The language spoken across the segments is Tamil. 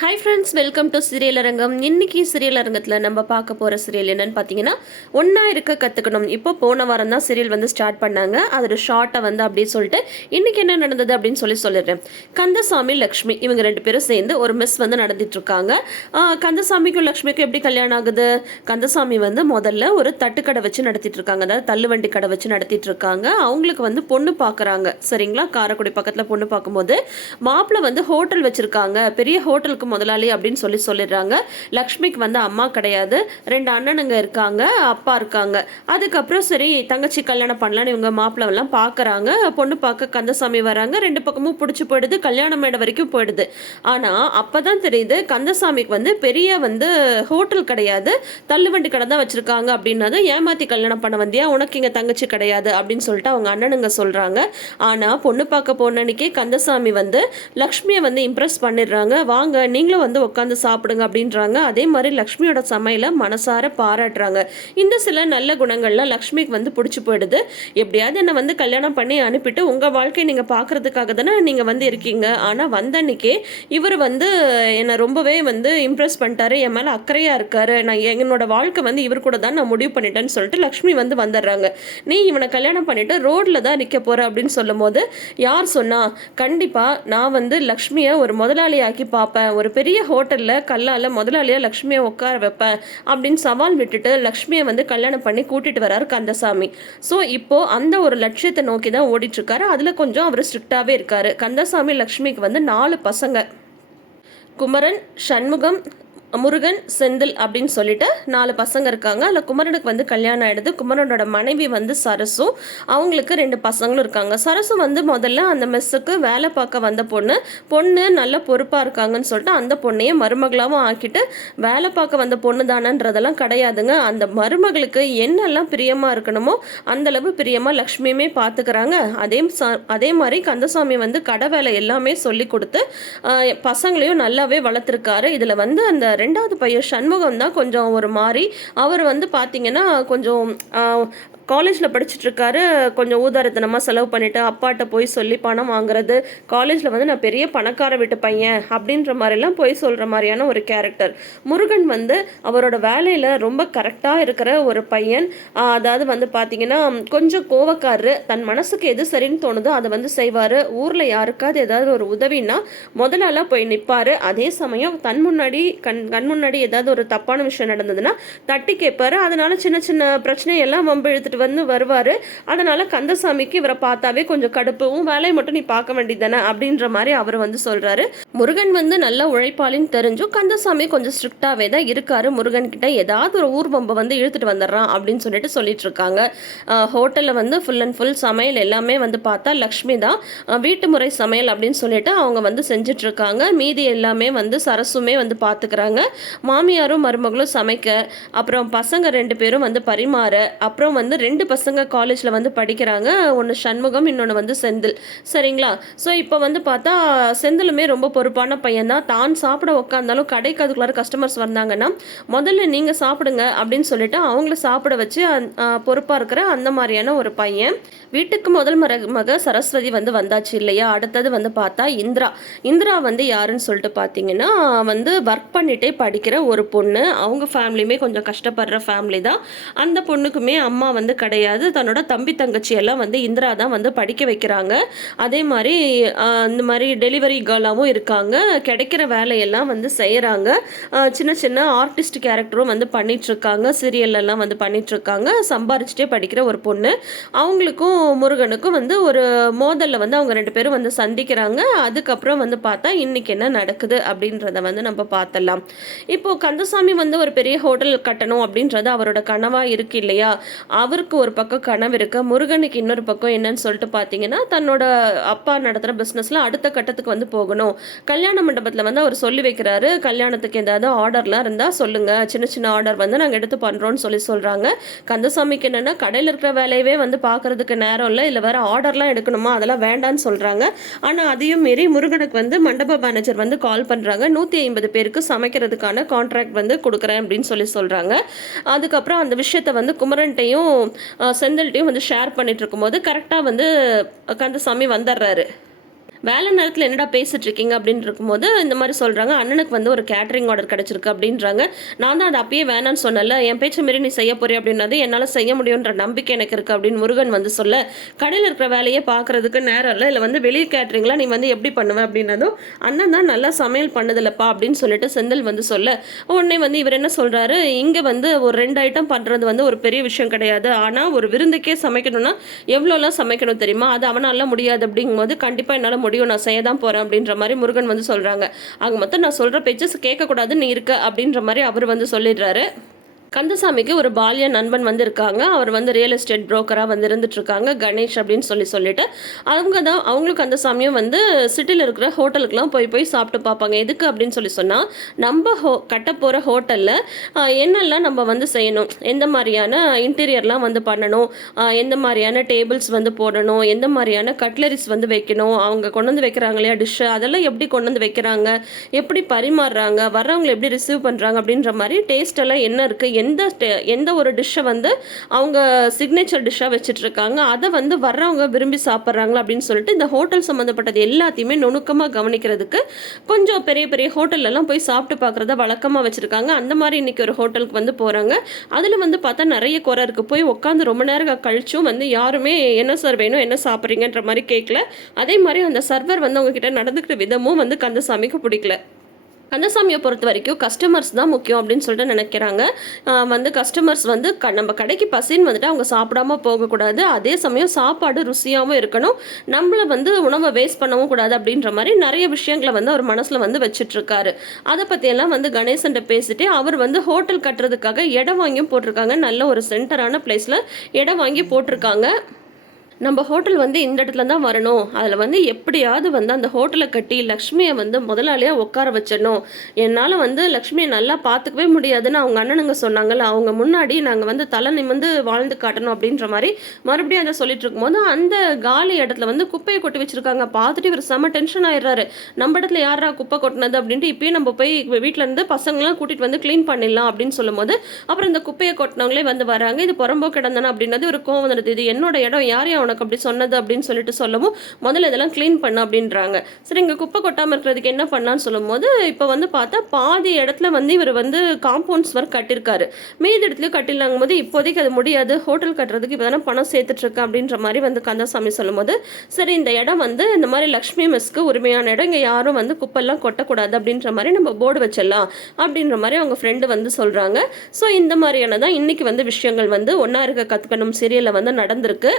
Hi friends, welcome to serial அரங்கம். இன்னைக்கு சீரியல் அரங்கத்தில் நம்ம பார்க்க போகிற சீரியல் என்னன்னு பார்த்தீங்கன்னா, ஒன்றா இருக்க கற்றுக்கணும். இப்போ போன வாரம் தான் சீரியல் வந்து ஸ்டார்ட் பண்ணாங்க. அதோட ஷார்ட்டை வந்து அப்படியே சொல்லிட்டு இன்னைக்கு என்ன நடந்தது அப்படின்னு சொல்லிடுறேன். கந்தசாமி லக்ஷ்மி இவங்க ரெண்டு பேரும் சேர்ந்து ஒரு மிஸ் வந்து நடந்துட்டு இருக்காங்க. கந்தசாமிக்கும் லக்ஷ்மிக்கும் எப்படி கல்யாணம் ஆகுது? கந்தசாமி வந்து முதல்ல ஒரு தட்டுக்கடை வச்சு நடத்திட்டு இருக்காங்க, அதாவது தள்ளுவண்டி கடை வச்சு நடத்திட்டு இருக்காங்க. அவங்களுக்கு வந்து பொண்ணு பார்க்குறாங்க, சரிங்களா? காரைக்குடி பக்கத்தில் பொண்ணு பார்க்கும்போது மாப்பிள்ளை வந்து ஹோட்டல் வச்சிருக்காங்க, பெரிய ஹோட்டலுக்கு முதலாளி அப்படின்னு சொல்லிடுறாங்க. லக்ஷ்மிக்கு வந்து அம்மா கிடையாது, ரெண்டு அண்ணனுங்க இருக்காங்க, அப்பா இருக்காங்க. அதுக்கப்புறம் சரி தங்கச்சி கல்யாணம் பண்ணலான்னு இவங்க மாப்பிள்ளை பார்க்குறாங்க. பொண்ணு பார்க்க கந்தசாமி வராங்க. ரெண்டு பக்கமும் பிடிச்சி போயிடுது, கல்யாண மேடை வரைக்கும் போயிடுது. ஆனால் அப்போ தான் தெரியுது கந்தசாமிக்கு வந்து பெரிய வந்து ஹோட்டல் கிடையாது, தள்ளுவண்டி கடை தான் வச்சுருக்காங்க. அப்படின்னது ஏமாற்றி கல்யாணம் பண்ண வந்தியா, உனக்கு இங்கே தங்கச்சி கிடையாது அப்படின்னு சொல்லிட்டு அவங்க அண்ணனுங்க சொல்கிறாங்க. ஆனால் பொண்ணு பார்க்க போன அன்னைக்கே கந்தசாமி வந்து லக்ஷ்மியை வந்து இம்ப்ரெஸ் பண்ணிடுறாங்க. வாங்க நீங்களும் வந்து உட்காந்து சாப்பிடுங்க அப்படின்றாங்க. அதே மாதிரி லக்ஷ்மியோட சமையலை மனசார பாராட்டுறாங்க. இந்த சில நல்ல குணங்கள்லாம் லக்ஷ்மிக்கு வந்து பிடிச்சி போயிடுது. எப்படியாவது என்னை வந்து கல்யாணம் பண்ணி அனுப்பிட்டு உங்கள் வாழ்க்கையை நீங்கள் பார்க்குறதுக்காக தானே நீங்கள் வந்து இருக்கீங்க. ஆனால் வந்த அன்னைக்கே இவர் வந்து என்னை ரொம்பவே வந்து இம்ப்ரெஸ் பண்ணிட்டாரு, என் மேலே அக்கறையாக இருக்காரு, நான் என்னோட வாழ்க்கை வந்து இவர் கூட தான் நான் முடிவு பண்ணிட்டேன்னு சொல்லிட்டு லக்ஷ்மி வந்து வந்துடுறாங்க. நீ இவனை கல்யாணம் பண்ணிட்டு ரோட்டில் தான் நிற்க போகிற அப்படின்னு சொல்லும் போது, யார் சொன்னா? கண்டிப்பாக நான் வந்து லக்ஷ்மியை ஒரு முதலாளியாக்கி பார்ப்பேன், ஒரு பெரிய ஹோட்டலில் கல்லால் முதலாளியாக லக்ஷ்மியை உட்கார வைப்பேன் அப்படின்னு சவால் விட்டுட்டு லக்ஷ்மியை வந்து கல்யாணம் பண்ணி கூட்டிகிட்டு வர்றாரு கந்தசாமி. ஸோ இப்போது அந்த ஒரு லட்சியத்தை நோக்கி தான் ஓடிட்டுருக்காரு. அதில் கொஞ்சம் அவர் ஸ்ட்ரிக்டாகவே இருக்கார். கந்தசாமி லக்ஷ்மிக்கு வந்து 4 பசங்க, குமரன், சண்முகம், முருகன், செந்தில் அப்படின்னு சொல்லிட்டு 4 பசங்க இருக்காங்க. அதில் குமரனுக்கு வந்து கல்யாணம் ஆகிடுது. குமரனோட மனைவி வந்து சரசு, அவங்களுக்கு 2 பசங்களும் இருக்காங்க. சரசு வந்து முதல்ல அந்த மெஸ்ஸுக்கு வேலை பார்க்க வந்த பொண்ணு நல்ல பொறுப்பாக இருக்காங்கன்னு சொல்லிட்டு அந்த பொண்ணையே மருமகளாகவும் ஆக்கிட்டு, வேலை பார்க்க வந்த பொண்ணு தானன்றதெல்லாம் கிடையாதுங்க, அந்த மருமகளுக்கு என்னெல்லாம் பிரியமாக இருக்கணுமோ அந்தளவு பிரியமாக லக்ஷ்மியுமே பார்த்துக்கிறாங்க. அதே மாதிரி கந்தசாமி வந்து கடை வேலை எல்லாமே சொல்லி கொடுத்து பசங்களையும் நல்லாவே வளர்த்துருக்காரு. இதில் வந்து அந்த 2வது பையன் சண்முகம் தான் கொஞ்சம் ஒரு மாதிரி, அவர் வந்து பார்த்தீங்கன்னா கொஞ்சம் காலேஜில் படிச்சுட்ருக்காரு. கொஞ்சம் ஊதாரத்தனமாக செலவு பண்ணிவிட்டு அப்பாட்ட போய் சொல்லி பணம் வாங்குறது, காலேஜில் வந்து நான் பெரிய பணக்கார வீட்டு பையன் அப்படின்ற மாதிரிலாம் போய் சொல்கிற மாதிரியான ஒரு கேரக்டர். முருகன் வந்து அவரோட வேலையில் ரொம்ப கரெக்டாக இருக்கிற ஒரு பையன். அதாவது வந்து பார்த்திங்கன்னா கொஞ்சம் கோவக்காரரு, தன் மனசுக்கு எது சரின்னு தோணுதோ அதை வந்து செய்வார். ஊரில் யாருக்காவது ஏதாவது ஒரு உதவின்னா முதலாளாக போய் நிற்பார். அதே சமயம் கண் முன்னாடி ஏதாவது ஒரு தப்பான விஷயம் நடந்ததுன்னா தட்டி கேட்பார். அதனால் சின்ன சின்ன பிரச்சனையெல்லாம் வம்பு இழுத்துட்டு வந்து வருவார். அதனால் கந்தசாமிக்கு இவரை பார்த்தாவே கொஞ்சம் கடுப்பும், வேலையை மட்டும் நீ பார்க்க வேண்டியதானே அப்படின்ற மாதிரி அவர் வந்து சொல்கிறாரு. முருகன் வந்து நல்ல உழைப்பாளின்னு தெரிஞ்சும் கந்தசாமி கொஞ்சம் ஸ்ட்ரிக்டாகவே தான் இருக்காரு. முருகன் கிட்ட ஏதாவது ஒரு ஊர்வம்பை வந்து இழுத்துட்டு வந்துடுறான் அப்படின்னு சொல்லிட்டு இருக்காங்க. ஹோட்டலில் வந்து ஃபுல் அண்ட் ஃபுல் சமையல் எல்லாமே வந்து பார்த்தா லக்ஷ்மி தான் வீட்டு முறை சமையல் அப்படின்னு சொல்லிட்டு அவங்க வந்து செஞ்சிட்ருக்காங்க. மீதி எல்லாமே வந்து சரசுமே வந்து பார்த்துக்கிறாங்க. மாமியாரும் மருமகளும் சமைக்க, அப்புறம் பசங்க 2 பேரும் வந்து பரிமாற, அப்புறம் வந்து 2 பசங்க காலேஜில் வந்து படிக்கிறாங்க. ஒன்று சண்முகம், இன்னொன்று வந்து செந்தில், சரிங்களா? ஸோ இப்போ வந்து பார்த்தா செந்திலுமே ரொம்ப பொறுப்பான பையன் தான். தான் சாப்பிட உட்காந்தாலும் கடைக்கு அதுக்குள்ளார கஸ்டமர்ஸ் வந்தாங்கன்னா முதல்ல நீங்கள் சாப்பிடுங்க அப்படின்னு சொல்லிட்டு அவங்கள சாப்பிட வச்சு பொறுப்பாக இருக்கிற அந்த மாதிரியான ஒரு பையன். வீட்டுக்கு முதல் மக சரஸ்வதி வந்து வந்தாச்சு இல்லையா? அடுத்தது வந்து பார்த்தா இந்திரா வந்து யாருன்னு சொல்லிட்டு பார்த்தீங்கன்னா வந்து ஒர்க் பண்ணிகிட்டே படிக்கிற ஒரு பொண்ணு. அவங்க ஃபேமிலியுமே கொஞ்சம் கஷ்டப்படுற ஃபேமிலி தான். அந்த பொண்ணுக்குமே அம்மா வந்து கிடையாது. தன்னோட தம்பி தங்கச்சி எல்லாம் வந்து இந்திரா தான் வந்து படிக்க வைக்கிறாங்க. அதே மாதிரி இந்த மாதிரி டெலிவரி கேர்ளாகவும் இருக்காங்க. கிடைக்கிற வேலையெல்லாம் வந்து செய்கிறாங்க. சின்ன சின்ன ஆர்டிஸ்ட் கேரக்டரும் வந்து பண்ணிகிட்ருக்காங்க. சீரியல்லாம் வந்து பண்ணிகிட்ருக்காங்க. சம்பாரிச்சிட்டே படிக்கிற ஒரு பொண்ணு. அவங்களுக்கும் முருகனுக்கும் வந்து ஒரு மோதலில் வந்து அவங்க 2 பேரும் வந்து சந்திக்கிறாங்க. அதுக்கப்புறம் வந்து பார்த்தா இன்றைக்கி என்ன நடக்குது அப்படின்றத வந்து நம்ம பார்த்தலாம். இப்போது கந்தசாமி வந்து ஒரு பெரிய ஹோட்டல் கட்டணும் அப்படின்றது அவரோட கனவாக இருக்கு இல்லையா? அவருக்கு ஒரு பக்கம் கனவு இருக்கு, முருகனுக்கு இன்னொரு பக்கம் என்னன்னு சொல்லிட்டு பார்த்தீங்கன்னா தன்னோட அப்பா நடத்துகிற பிஸ்னஸில் அடுத்த கட்டத்துக்கு வந்து போகணும். கல்யாண மண்டபத்தில் வந்து அவர் சொல்லி வைக்கிறாரு, கல்யாணத்துக்கு ஏதாவது ஆர்டர்லாம் இருந்தால் சொல்லுங்கள், சின்ன சின்ன ஆர்டர் வந்து நாங்கள் எடுத்து பண்ணுறோன்னு சொல்கிறாங்க. கந்தசாமிக்கு என்னென்னா கடையில் இருக்கிற வேலையவே வந்து பார்க்குறதுக்கு நேரம் இல்லை, இல்லை வேறு ஆர்டர்லாம் எடுக்கணுமா, அதெல்லாம் வேண்டான்னு சொல்கிறாங்க. ஆனால் அதையும் மீறி முருகனுக்கு வந்து மண்டப மேனேஜர் வந்து கால் பண்ணுறாங்க, 150 பேருக்கு சமைக்கிறதுக்கான கான்ட்ராக்ட் வந்து கொடுக்குறேன் அப்படின்னு சொல்கிறாங்க. அதுக்கப்புறம் அந்த விஷயத்தை வந்து குமரன்ட்டையும் செந்தில்ட்டையும் வந்து ஷேர் பண்ணிட்டு இருக்கும்போது கரெக்டாக வந்து கந்தசாமி வந்துடுறாரு. வேலை நேரத்தில் என்னடா பேசிட்டு இருக்கீங்க அப்படின்னு இருக்கும்போது இந்த மாதிரி சொல்கிறாங்க, அண்ணனுக்கு வந்து ஒரு கேட்டரிங் ஆர்டர் கிடச்சிருக்கு அப்படின்றாங்க. நான் தான் அதை அப்பயே வேணான்னு சொன்னல, என் பேச்சை மாரி நீ செய்ய போறிய அப்படின்னது, என்னால் செய்ய முடியுன்ற நம்பிக்கை எனக்கு இருக்குது அப்படின்னு முருகன் வந்து சொல்ல, கடையில் இருக்கிற வேலையை பார்க்குறதுக்கு நேரம் இல்லை, இல்லை வந்து வெளியே கேட்டரிங்லாம் நீ வந்து எப்படி பண்ணுவேன் அப்படின்னதும், அண்ணன் தான் நல்லா சமையல் பண்ணுதில்லப்பா அப்படின்னு சொல்லிட்டு செந்தில் வந்து சொல்ல, உடனே வந்து இவர் என்ன சொல்கிறாரு, இங்கே வந்து ஒரு 2 ஐட்டம் பண்ணுறது வந்து ஒரு பெரிய விஷயம் கிடையாது, ஆனால் ஒரு விருந்துக்கே சமைக்கணும்னா எவ்வளோலாம் சமைக்கணும் தெரியுமா, அது அவனால முடியாது அப்படிங்கும்போது கண்டிப்பாக என்னால் முடியும், நான் செய்ய தான் போகிறேன் அப்படின்ற மாதிரி முருகன் வந்து சொல்கிறாங்க. ஆக மொத்தம் நான் சொல்கிற பேச்சஸ் கேட்கக்கூடாது நீ இருக்க அப்படின்ற மாதிரி அவர் வந்து சொல்லிடுறாரு. கந்தசாமிக்கு ஒரு பால்ய நண்பன் வந்து இருக்காங்க, அவர் வந்து ரியல் எஸ்டேட் புரோக்கராக வந்து இருந்துட்டு இருக்காங்க, கணேஷ் அப்படின்னு சொல்லிட்டு அவங்களுக்கு கந்தசாமியும் வந்து சிட்டியில் இருக்கிற ஹோட்டலுக்குலாம் போய் சாப்பிட்டு பார்ப்பாங்க. எதுக்கு அப்படின்னு சொன்னால், நம்ம கட்ட போகிற ஹோட்டலில் என்னெல்லாம் நம்ம வந்து செய்யணும், எந்த மாதிரியான இன்டீரியர்லாம் வந்து பண்ணணும், எந்த மாதிரியான டேபிள்ஸ் வந்து போடணும், எந்த மாதிரியான கட்லரிஸ் வந்து வைக்கணும், அவங்க கொண்டு வந்து வைக்கிறாங்க இல்லையா டிஷ்ஷு, அதெல்லாம் எப்படி கொண்டு வந்து வைக்கிறாங்க, எப்படி பரிமாறுறாங்க, வர்றவங்களை எப்படி ரிசீவ் பண்ணுறாங்க அப்படின்ற மாதிரி டேஸ்டெல்லாம் என்ன இருக்குது, எந்த ஒரு டிஷ்ஷை வந்து அவங்க சிக்னேச்சர் டிஷ்ஷாக வச்சுட்ருக்காங்க, அதை வந்து வர்றவங்க விரும்பி சாப்பிட்றாங்களா அப்படின்னு சொல்லிட்டு இந்த ஹோட்டல் சம்மந்தப்பட்டது எல்லாத்தையுமே நுணுக்கமாக கவனிக்கிறதுக்கு கொஞ்சம் பெரிய பெரிய ஹோட்டல்லலாம் போய் சாப்பிட்டு பார்க்குறத வழக்கமாக வச்சுருக்காங்க. அந்த மாதிரி இன்றைக்கி ஒரு ஹோட்டலுக்கு வந்து போகிறாங்க. அதில் வந்து பார்த்தா நிறைய குறை இருக்குது. போய் உட்காந்து ரொம்ப நேரம் கழிச்சும் வந்து யாருமே என்ன சார் வேணும், என்ன சாப்பிட்றீங்கன்ற மாதிரி கேட்கல. அதே மாதிரி அந்த சர்வர் வந்து அவங்கக்கிட்ட நடந்துக்கிட்ட விதமும் வந்து கந்தசாமிக்கு பிடிக்கல. கந்தசாமியை பொறுத்த வரைக்கும் கஸ்டமர்ஸ் தான் முக்கியம் அப்படின்னு சொல்லிட்டு நினைக்கிறாங்க. வந்து கஸ்டமர்ஸ் வந்து நம்ம கடைக்கு பசின்னு வந்துட்டு அவங்க சாப்பிடாம போகக்கூடாது, அதே சமயம் சாப்பாடு ருசியாகவும் இருக்கணும், நம்மளை வந்து உணவை வேஸ்ட் பண்ணவும் கூடாது அப்படின்ற மாதிரி நிறைய விஷயங்களை வந்து அவர் மனசில் வந்து வச்சிட்ருக்காரு. அதை பற்றியெல்லாம் வந்து கணேசன்ட்ட பேசிட்டு அவர் வந்து ஹோட்டல் கட்டுறதுக்காக இடம் வாங்கியும் போட்டிருக்காங்க. நல்ல ஒரு சென்டரான பிளேஸில் இடம் வாங்கி போட்டிருக்காங்க. நம்ம ஹோட்டல் வந்து இந்த இடத்துல தான் வரணும், அதில் வந்து எப்படியாவது வந்து அந்த ஹோட்டலை கட்டி லக்ஷ்மியை வந்து முதலாளியாக உட்கார வச்சிடணும், என்னால் வந்து லக்ஷ்மியை நல்லா பார்த்துக்கவே முடியாதுன்னு அவங்க அண்ணனுங்க சொன்னாங்கல்ல, அவங்க முன்னாடி நாங்கள் வந்து தலை நிமிந்து வாழ்ந்து காட்டணும் அப்படின்ற மாதிரி மறுபடியும் அதை சொல்லிட்டு இருக்கும்போது அந்த காலி இடத்துல வந்து குப்பையை கொட்டி வச்சுருக்காங்க. பார்த்துட்டு இவர் செம்ம டென்ஷன் ஆயிடுறாரு, நம்ம இடத்துல யாரா குப்பை கொட்டினது அப்படின்ட்டு இப்பயும் நம்ம போய் வீட்டில் இருந்து பசங்களாம் கூட்டிகிட்டு வந்து க்ளீன் பண்ணிடலாம் அப்படின்னு சொல்லும் போது அப்புறம் இந்த குப்பையை கொட்டினவங்களே வந்து வராங்க. இது புறம்போ கிடந்தானே அப்படின்னது ஒரு கோவம் வந்துடுது, இது என்னோட இடம், யார் உனக்கு அப்படி சொன்னது அப்படின்னு சொல்லிட்டு சொல்லவும் முதல்ல இதெல்லாம் க்ளீன் பண்ண அப்படின்றாங்க. சரி இங்கே குப்பை கொட்டாமல் இருக்கிறதுக்கு என்ன பண்ணலான்னு சொல்லும் போது இப்போ வந்து பார்த்தா பாதி இடத்துல வந்து இவர் வந்து காம்பவுண்ட்ஸ் ஒர்க் கட்டியிருக்காரு, மீதி இடத்துலையும் கட்டிடலாங்கும் போது இப்போதைக்கு அது முடியாது, ஹோட்டல் கட்டுறதுக்கு இப்போ தானே பணம் சேர்த்துட்ருக்கேன் அப்படின்ற மாதிரி வந்து கந்தசாமி சொல்லும் போது சரி இந்த இடம் வந்து இந்த மாதிரி லக்ஷ்மி மெஸ்க்கு உரிமையான இடம், இங்கே யாரும் வந்து குப்பெல்லாம் கொட்டக்கூடாது அப்படின்ற மாதிரி நம்ம போர்டு வச்சிடலாம் அப்படின்ற மாதிரி அவங்க ஃப்ரெண்டு வந்து சொல்கிறாங்க. ஸோ இந்த மாதிரியானதான் இன்றைக்கி வந்து விஷயங்கள் வந்து ஒன்றா இருக்க கற்றுக்கணும் சீரியலில் வந்து நடந்திருக்கு.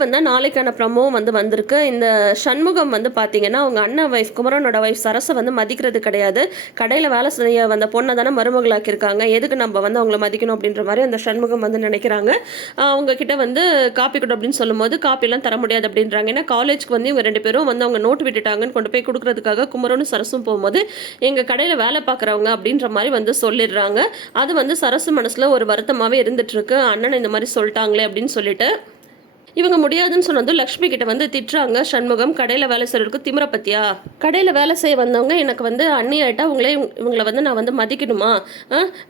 வந்து நாளைக்கான ப்ரமோ வந்து வந்திருக்கு. இந்த சண்முகம் வந்து பார்த்தீங்கன்னா அவங்க அண்ணன் வைஃப் குமரனோட வைஃப் சரஸை வந்து மதிக்கிறது கிடையாது, கடையில் வேலை செய்ய வந்த பொண்ணை தானே மருமகளாக்கியிருக்காங்க, எதுக்கு நம்ம வந்து அவங்கள மதிக்கணும் அப்படின்ற மாதிரி அந்த சண்முகம் வந்து நினைக்கிறாங்க. அவங்க கிட்ட வந்து காப்பி கொடு அப்படின்னு சொல்லும்போது காப்பிலாம் தர முடியாது அப்படின்றாங்க. ஏன்னா காலேஜ்க்கு வந்து இவங்க 2 பேரும் வந்து அவங்க நோட்டு விட்டுட்டாங்கன்னு கொண்டு போய் கொடுக்குறதுக்காக குமரனும் சரஸும் போகும்போது எங்கள் கடையில் வேலை பார்க்குறவங்க அப்படின்ற மாதிரி வந்து சொல்லிடுறாங்க. அது வந்து சரசு மனசில் ஒரு வருத்தமாகவே இருந்துகிட்ருக்கு, அண்ணன் இந்த மாதிரி சொல்லிட்டாங்களே அப்படின்னு சொல்லிட்டு இவங்க முடியாதுன்னு சொன்னதும் லக்ஷ்மி கிட்ட வந்து திட்டுறாங்க சண்முகம், கடையில் வேலை செய்யறதுக்கு திமிர பத்தியா, கடையில் வேலை செய்ய வந்தவங்க எனக்கு வந்து அண்ணி ஆகிட்டா இவங்களை வந்து நான் வந்து மதிக்கணுமா,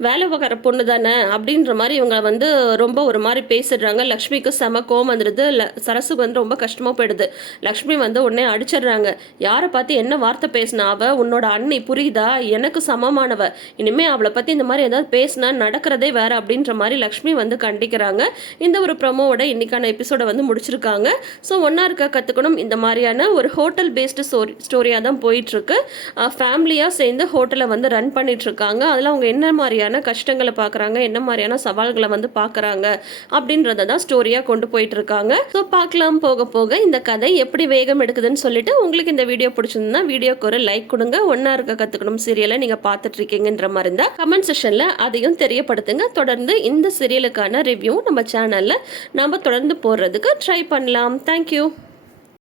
வேலை பார்க்குற பொண்ணு தானே அப்படின்ற மாதிரி இவங்க வந்து ரொம்ப ஒரு மாதிரி பேசிடுறாங்க. லக்ஷ்மிக்கு செம கோவம் வந்துடுது, சரசுக்கு வந்து ரொம்ப கஷ்டமாக போயிடுது. லக்ஷ்மி வந்து உடனே அடிச்சிடுறாங்க, யாரை பார்த்து என்ன வார்த்தை பேசினா, அவ உன்னோட அண்ணி புரியுதா, எனக்கு சமமானவ, இனிமேல் அவளை பற்றி இந்த மாதிரி ஏதாவது பேசினா நடக்கிறதே வேற அப்படின்ற மாதிரி லக்ஷ்மி வந்து கண்டிக்கிறாங்க. இந்த ஒரு ப்ரமோவோட இன்னைக்கான எபிசோட வந்து முடிச்சிருக்காங்க. ஸோ ஒன்றா இருக்க கற்றுக்கணும் இந்த மாதிரியான ஒரு ஹோட்டல் பேஸ்டு ஸ்டோரியாக தான் போயிட்டுருக்கு. ஃபேமிலியாக சேர்ந்து ஹோட்டலை வந்து ரன் பண்ணிகிட்ருக்காங்க. அதில் அவங்க என்ன மாதிரியான கஷ்டங்களை பார்க்குறாங்க, என்ன மாதிரியான சவால்களை வந்து பார்க்குறாங்க அப்படின்றத தான் ஸ்டோரியாக கொண்டு போயிட்டுருக்காங்க. ஸோ பார்க்கலாம் போக போக இந்த கதை எப்படி வேகம் எடுக்குதுன்னு சொல்லிட்டு உங்களுக்கு இந்த வீடியோ பிடிச்சிருந்தா வீடியோக்கு ஒரு லைக் கொடுங்க. ஒன்றா இருக்க கற்றுக்கணும் சீரியலை நீங்கள் பார்த்துட்ருக்கீங்கன்ற மாதிரி இருந்தால் கமெண்ட் செஷனில் அதையும் தெரியப்படுத்துங்க. தொடர்ந்து இந்த சீரியலுக்கான ரிவ்யூ நம்ம சேனலில் நம்ம தொடர்ந்து போடுறதுக்கு ட்ரை பண்ணலாம். தேங்க்யூ.